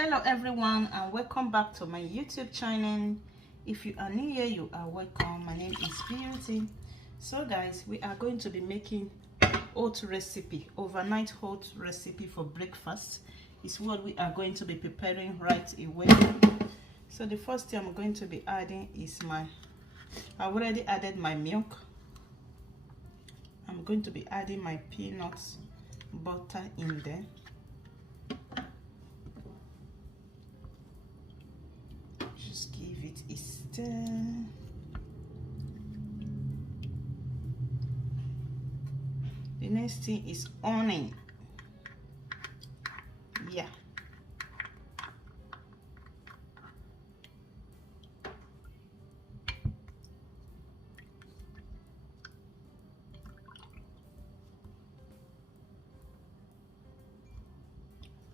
Hello everyone, and welcome back to my YouTube channel. If you are new here, you are welcome. My name is Beauty. So guys, we are going to be making oat recipe, overnight oat recipe for breakfast. Is what we are going to be preparing right away. So the first thing I'm going to be adding is I've already added my milk. I'm going to be adding my peanuts butter in there. Just give it a stir. The next thing is onion. Yeah.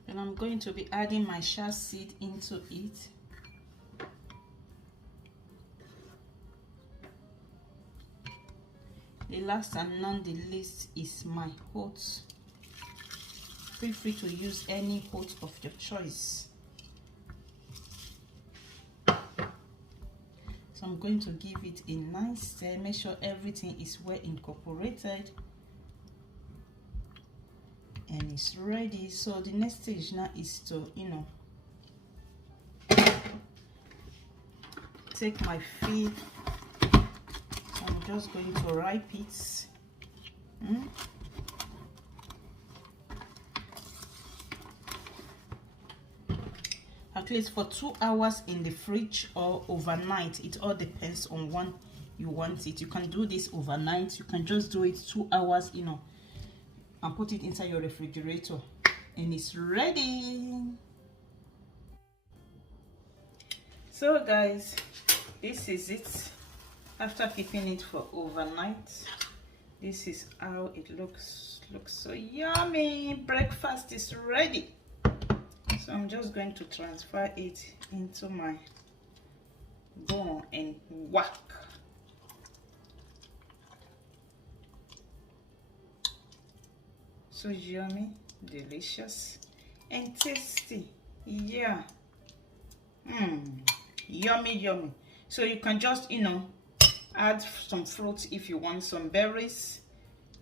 And I'm going to be adding my chia seed into it. The last and not the least is my oats. Feel free to use any oat of your choice. So I'm going to give it a nice stir. Make sure everything is well incorporated and it's ready. So the next stage now is to take my feed. I'm just going to ripe it. At least for 2 hours in the fridge or overnight. It all depends on when you want it. You can do this overnight. You can just do it 2 hours, and put it inside your refrigerator, and it's ready. So guys, this is it. After keeping it for overnight, this is how it looks. Looks so yummy. Breakfast is ready. So I'm just going to transfer it into my bowl and whack. So yummy, delicious, and tasty. Yeah. Yummy, yummy. So you can just add some fruits if you want, some berries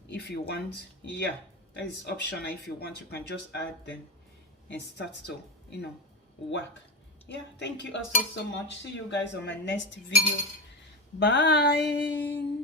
if you want. Yeah, that is optional. If you want, you can just add them and start to work. Yeah, thank you also so much. See you guys on my next video. Bye.